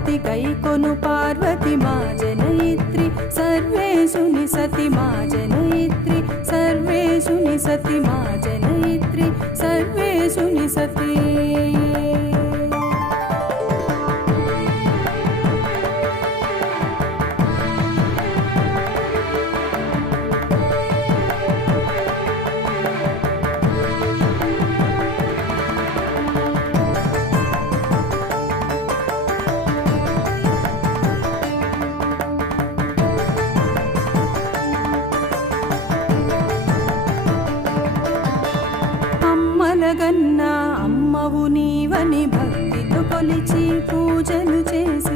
పద్ధతి గైకొను పార్వతి మా జనయిత్రి సర్వేషుని సతి మా జనయిత్రి సర్వేషుని సతి మా జనయిత్రి సర్వేషుని సతి అమ్మలగన్నా అమ్మవు నీవని భక్తితో కొలిచి పూజలు చేసి